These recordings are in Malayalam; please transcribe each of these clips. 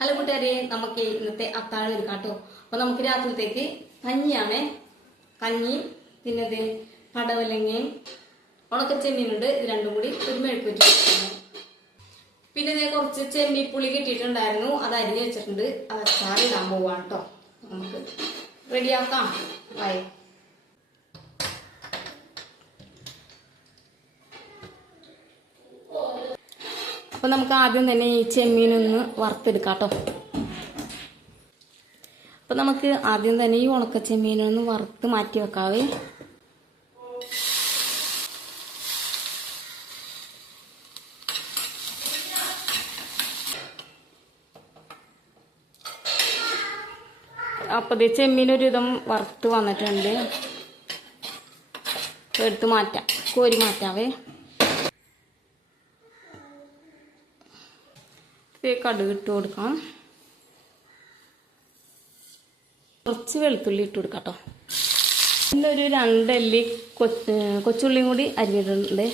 ഹലോ കൂട്ടുകാരെ, നമുക്ക് ഇന്നത്തെ അത്താഴം എടുക്കാം കേട്ടോ. അപ്പൊ നമുക്ക് രാത്രിത്തേക്ക് കഞ്ഞിയാണ്. കഞ്ഞിയും പിന്നെ പടവലങ്ങയും ഉണക്കച്ചെമ്മീനുണ്ട്. ഇത് രണ്ടും കൂടി ഒരു മെഴുക്ക് വെച്ചിട്ടുണ്ട്. പിന്നെ കുറച്ച് ചെമ്മിപ്പുളി കിട്ടിയിട്ടുണ്ടായിരുന്നു, അത് അരിഞ്ഞ് വെച്ചിട്ടുണ്ട്. അത് അച്ചാറിടാൻ പോവാണ് കേട്ടോ. നമുക്ക് റെഡിയാക്കാം. ആയി അപ്പൊ നമുക്ക് ആദ്യം തന്നെ ഈ ചെമ്മീനൊന്ന് വറുത്തെടുക്കാം കേട്ടോ. അപ്പൊ നമുക്ക് ആദ്യം തന്നെ ഈ ഉണക്ക ചെമ്മീനൊന്ന് വറുത്ത് മാറ്റി വെക്കാവേ. അപ്പൊ ചെമ്മീനൊരിതം വറുത്ത് വന്നിട്ടുണ്ട്. എടുത്ത് മാറ്റാം, കോരി മാറ്റാവേ. കടുക് ഇട്ട് കൊടുക്കാം. കുറച്ച് വെളുത്തുള്ളി ഇട്ട് കൊടുക്കാം കേട്ടോ. പിന്നെ ഒരു 2 അല്ലി കൊച്ചുള്ളിയും കൂടി അരിഞ്ഞിട്ടുണ്ട്.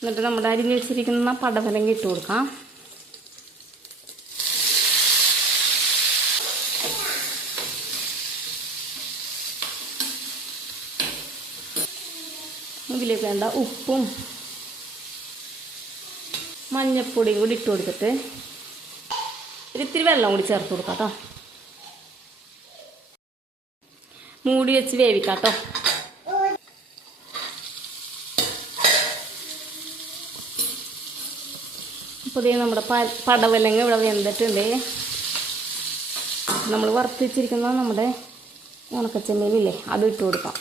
എന്നിട്ട് നമ്മുടെ അരിഞ്ഞ് വെച്ചിരിക്കുന്ന പടവലങ്ങ ഇട്ട് കൊടുക്കാം. ഇതിലേക്ക് വേണ്ട ഉപ്പും മഞ്ഞപ്പൊടിയും കൂടി ഇട്ട് കൊടുത്തിട്ട് ഇത്തിരി വെള്ളം കൂടി ചേർത്ത് കൊടുക്കാം കേട്ടോ. മൂടി വെച്ച് വേവിക്കാം കേട്ടോ. അപ്പോൾ നമ്മുടെ പടവലങ്ങ ഇവിടെ വെന്തിട്ടുണ്ട്. നമ്മൾ വറുത്ത് വെച്ചിരിക്കുന്ന നമ്മുടെ ഉണക്കച്ചെമ്മീനില്ലേ, അത് ഇട്ട് കൊടുക്കാം.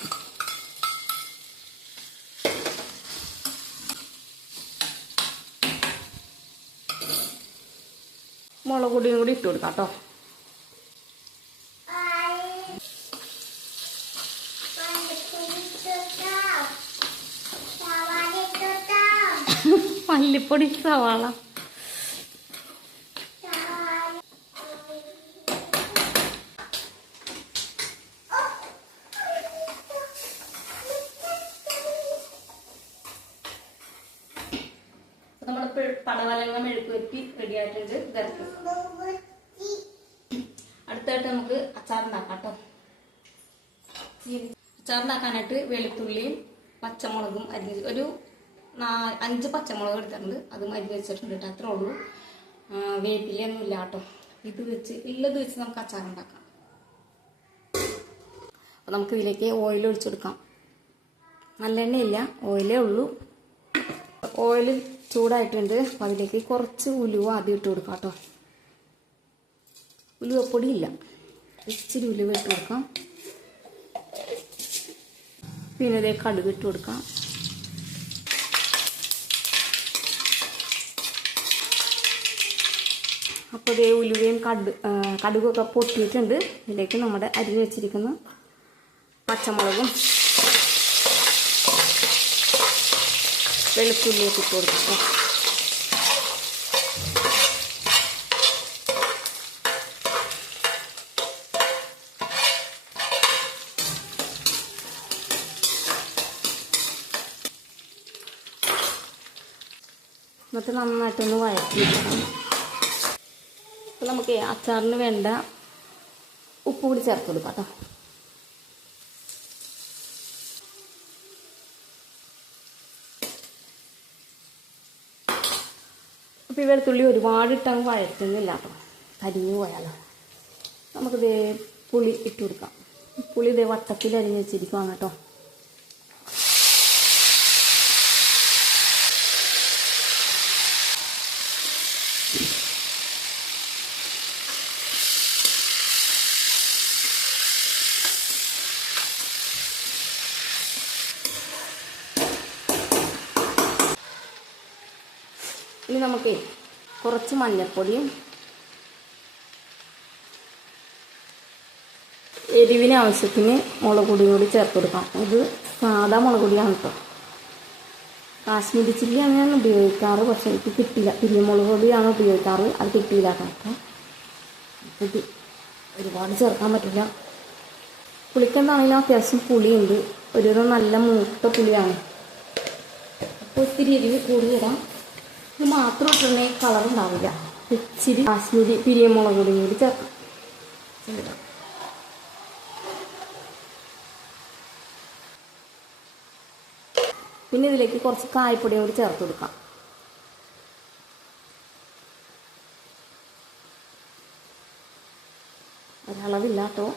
മുളക് പൊടിയും കൂടി ഇട്ട് കൊടുക്കാം കേട്ടോ. മല്ലിപ്പൊടി, സവാള, നമ്മുടെ പടവലങ്ങ മെഴുക്ക് വെട്ടി റെഡി ആയിട്ടുണ്ട്. അടുത്തായിട്ട് നമുക്ക് അച്ചാറുണ്ടാക്കാം കേട്ടോ. അച്ചാറുണ്ടാക്കാനായിട്ട് വെളുത്തുള്ളിയും പച്ചമുളകും അരിഞ്ഞ് ഒരു 5 പച്ചമുളക് എടുത്തിട്ടുണ്ട്. അതും അരിഞ്ഞ് വെച്ചിട്ടുണ്ട് കേട്ടോ. അത്രേ ഉള്ളൂ. വേപ്പിലൊന്നും ഇല്ല കേട്ടോ. ഇത് വെച്ച് നമുക്ക് അച്ചാറുണ്ടാക്കാം. അപ്പോൾ നമുക്ക് ഇതിലേക്ക് ഓയിൽ ഒഴിച്ചെടുക്കാം. നല്ലെണ്ണയില്ല, ഓയിലേ ഉള്ളൂ. ഓയിൽ ചൂടായിട്ടുണ്ട്. അപ്പോൾ അതിലേക്ക് കുറച്ച് ഉലുവ ആദ്യം ഇട്ട് കൊടുക്കാം കേട്ടോ. ഉലുവപ്പൊടി ഇല്ല, ഇച്ചിരി ഉലുവ ഇട്ട് കൊടുക്കാം. പിന്നെ ഇതേ കടുക് ഇട്ട് കൊടുക്കാം. അപ്പോൾ ഇതേ ഉലുവയും കടുകൊക്കെ പൊട്ടിയിട്ടുണ്ട്. ഇതിലേക്ക് നമ്മുടെ അരിഞ്ഞ് വെച്ചിരിക്കുന്ന പച്ചമുളകും വെളുത്തുള്ളിയൊക്കെ ഇട്ട് കൊടുക്കാം. എന്നിട്ട് നന്നായിട്ടൊന്ന് വഴറ്റിയിടണം. അപ്പോൾ നമുക്ക് അച്ചാറിന് വേണ്ട ഉപ്പ് കൂടി ചേർത്ത് കൊടുക്കാം കേട്ടോ. അപ്പോൾ ഈ വെളുത്തുള്ളി ഒരുപാട് ഇട്ടങ്ങ് വഴറ്റുന്നില്ല കേട്ടോ, കരിഞ്ഞു പോയാലോ. നമുക്കിതേ പുളി ഇട്ട് കൊടുക്കാം. പുളി ഇതേ വട്ടത്തിൽ അരിഞ്ഞ് വെച്ചിരിക്കുവാണ് കേട്ടോ. ഇനി നമുക്ക് കുറച്ച് മഞ്ഞൾപ്പൊടിയും എരിവിന് ആവശ്യത്തിന് മുളക് പൊടിയും കൂടി ചേർത്ത് കൊടുക്കാം. ഇത് സാധാ മുളക് പൊടിയാണ് കേട്ടോ. കാശ്മീരി ചില്ലിയാണ് ഞാൻ ഉപയോഗിക്കാറ്, പക്ഷെ എനിക്ക് കിട്ടില്ല. പിരിമുളക് പൊടിയാണ് ഉപയോഗിക്കാറ്, അത് കിട്ടിയില്ല കേട്ടോ. ഇത് ഒരുപാട് ചേർക്കാൻ പറ്റില്ല. പുളിക്കെന്താണെങ്കിലും അത്യാവശ്യം പുളിയുണ്ട്. ഒരു നല്ല മൂത്ത പുളിയാണ്. ഒത്തിരി എരിവ് കൂടുതൽ ഇടാം. ഇത് മാത്രം ഇട്ടുണ്ടെങ്കിൽ കളർ ഉണ്ടാവില്ല. ഇച്ചിരി കാശ്മീരി പിരിയമുളക് പൊടിയും കൂടി ചേർക്കാം. പിന്നെ ഇതിലേക്ക് കുറച്ച് കായപ്പൊടിയും കൂടി ചേർത്ത് കൊടുക്കാം. ഒരളവില്ല കേട്ടോ.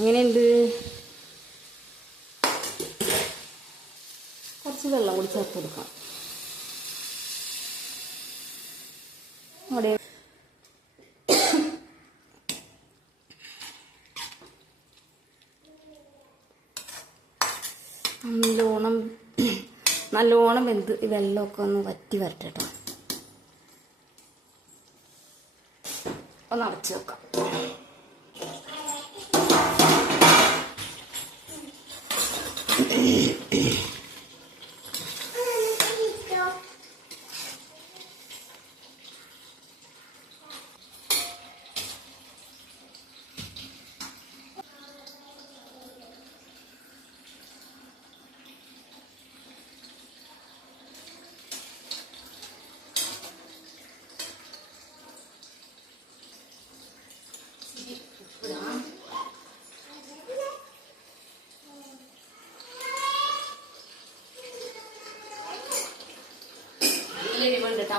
അങ്ങനെയുണ്ട്. കുറച്ച് വെള്ളം കൂടി ചേർത്ത് കൊടുക്കാം. അവിടെ നല്ലോണം വെന്ത് ഈ വെള്ളമൊക്കെ ഒന്ന് വറ്റി വരട്ടെ കേട്ടോ. ഒന്ന് അടച്ച് വെക്കാം. കേട്ടോ.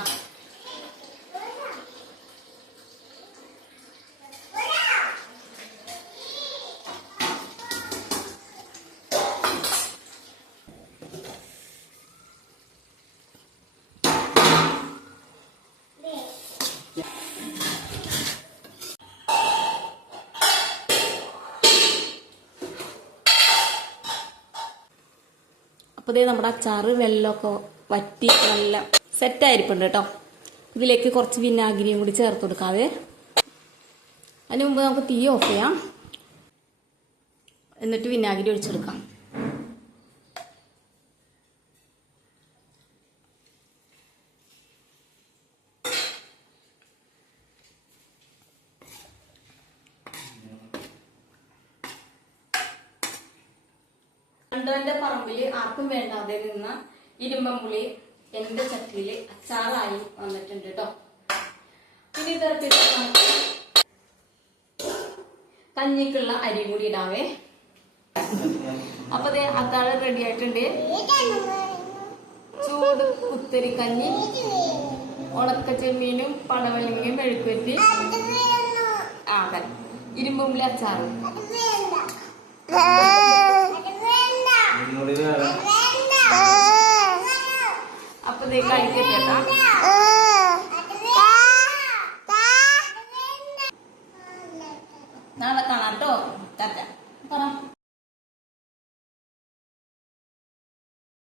അപ്പോൾ ഇതേ നമ്മുടെ അച്ചാറ് വെള്ളമൊക്കെ വറ്റി നല്ല സെറ്റായിരിപ്പുണ്ട് കേട്ടോ. ഇതിലേക്ക് കുറച്ച് വിനാഗിരിയും കൂടി ചേർത്ത് കൊടുക്കാതെ. അതിന് മുമ്പ് നമുക്ക് തീ ഓഫ് ചെയ്യാം. എന്നിട്ട് വിനാഗിരി ഒഴിച്ചെടുക്കാം. കണ്ടവന്റെ പറമ്പിൽ ആർക്കും വേണ്ടാതെ നിന്ന ഇരുമ്പമ്പുളി എന്റെ ചട്ടിയില് അച്ചാറായി വന്നിട്ടുണ്ട് കേട്ടോ. ഇനി ഇതരത്തിൽ നമുക്ക് കഞ്ഞിക്കുള്ള അരി കൂടി ഇടാവേ. അപ്പൊ ദേ അത്താഴം റെഡി ആയിട്ടുണ്ട്. ചൂട് കുത്തരിക്കഞ്ഞി, ഉണക്ക ചെമ്മീനും പടവലങ്ങയും മെഴുക്കുവരട്ടി, അതെ ഇരുമ്പുള്ളി അച്ചാറ്. അപ്പൊ ദേ കഴിക്കട്ടെ. നാളെ കാണാം കേട്ടോ. പറ.